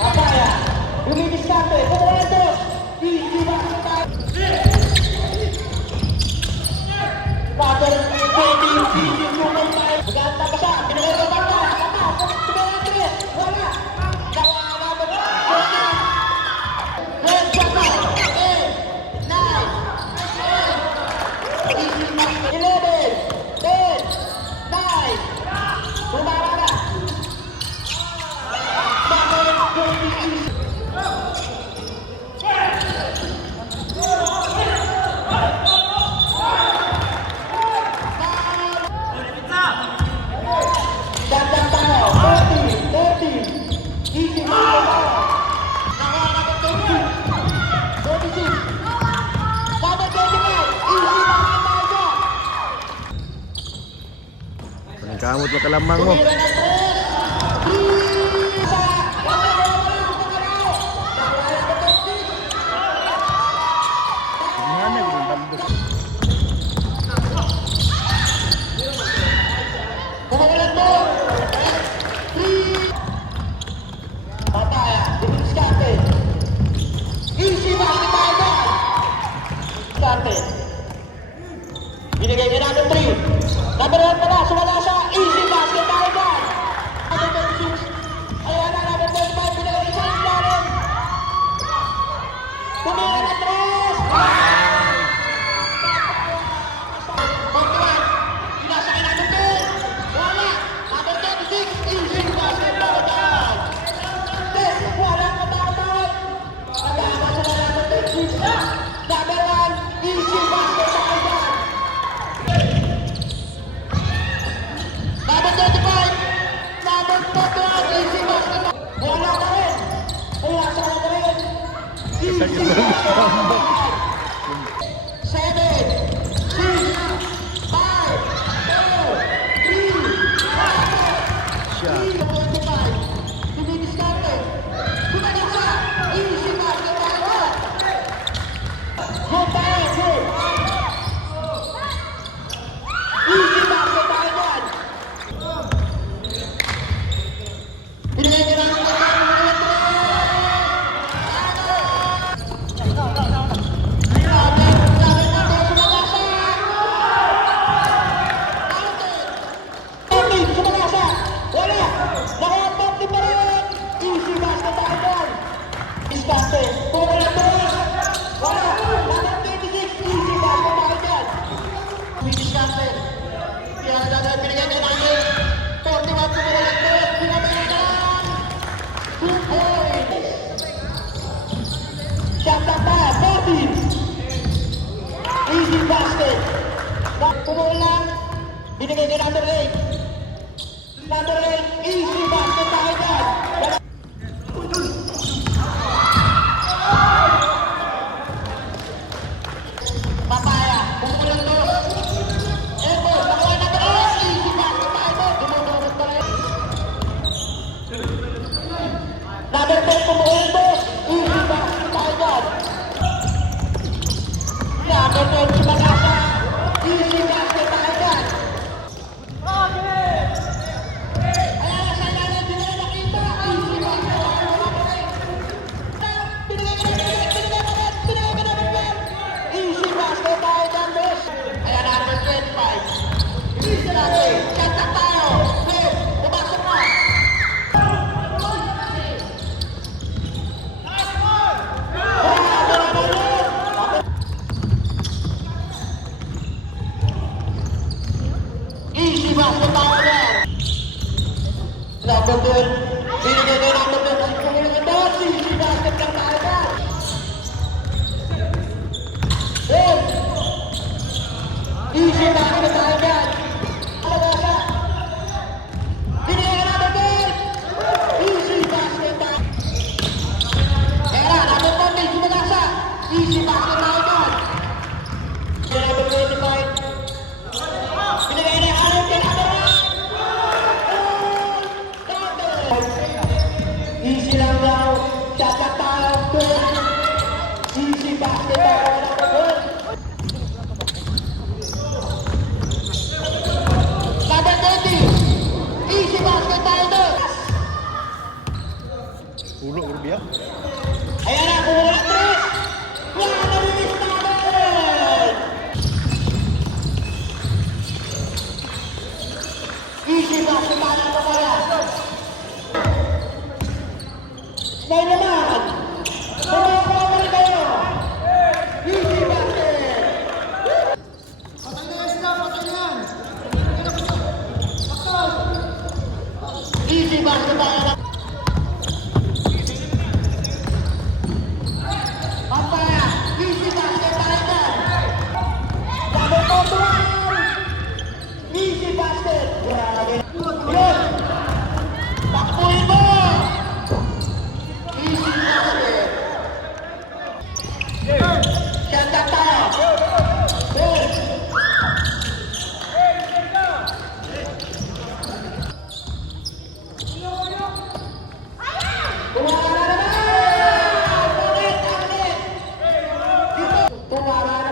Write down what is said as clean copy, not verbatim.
Papaya. Lumidiskarte. Pumulentos. Easy basket tayo. Father, 20. Easy suman tayo. Maganda pa siya. Pinagay ko bata. Tumalatris. Wala. Nakakalaban. Red shot na. 8, 9, 8. Easy basket. 11, 10, 9. Tumara na. Dandan tayo. 30. Easy basket tayo. Nakakalaban 26. 26. Sabay 25. Easy basket tayo dyan. Panagkamot mo kalamang mo. Tumira ng 3. Kumukulan mo. 3. Papaya. Lumidiskarte. Easy basket tayo dyan. Diskarte. Binigay niya natin 3. Nabiruan pa na. Sumala siya. Easy basket tayo dyan. Number 26. Ayan na. Number 25. Binigay niya sa ilalim. Tumira ng 3. Portuan. Pinasakay natin 10. Wala. Number 26. Easy basket tayo dyan. 10. Wala na tayo. Nagkama sila number 26. Number 1. Easy basket tayo dyan. Number 35. Number 41. Easy basket. Wala ka rin. Wala sa ka rin. Easy basket. 7, 6, 5, 4, 3, Siya. 25. Lumidiskarte. Bumalik siya. Easy basket tayo. Go tayo. Go. Easy basket tayo dyan. Binigay niya namin ito. Sumagasa. Wala. Nakapag pa rin. Easy basket tayo dyan. Diskarte. Kumukulan mo. Wala. Number 26. Easy basket tayo dyan. Diskarte. Kaya natin binigyan niya namin. 41 kumukulan mo. Pinabay na. 2 points. Shot lang tayo. 14. Easy basket. Kumukulan. Binigay niya number 8. Number 8, easy basket tayo dyan. Papaya, kumukulan to. Epo, nakuha na to. Easy basket tayo mo. Dumudurot pa rin. Number 10, kumukulan to. Easy basket tayo dyan. Number 10, sumagasa. Easy basket tayo dyan. Easy basket tayo dyan. Number 10. Binigay na number 10. Kumulang ito. Easy basket lang tayo dyan. 10. Easy basket tayo dyan. Alagasa. Binigay na number 10. Easy basket tayo. Kaya number 14. Sumagasa. Easy basket tayo dyan. Number 25. Binigay na number 10. Ulo, Urbia. Ayan na, kumuha ng tres. Wala na linis namin. Easy basket para ito kaya. Stay naman. Sumabaw pa rin kayo. Easy basket. Patay na sila, patay na yan. Easy basket para ito. Pampaya, easy basket para ito. Double control. Easy basket. Grabe. Yun. Takbuhin mo. Easy basket. Shot up tayo. Good. Tumara na naman. Ulit, ulit. Tumara na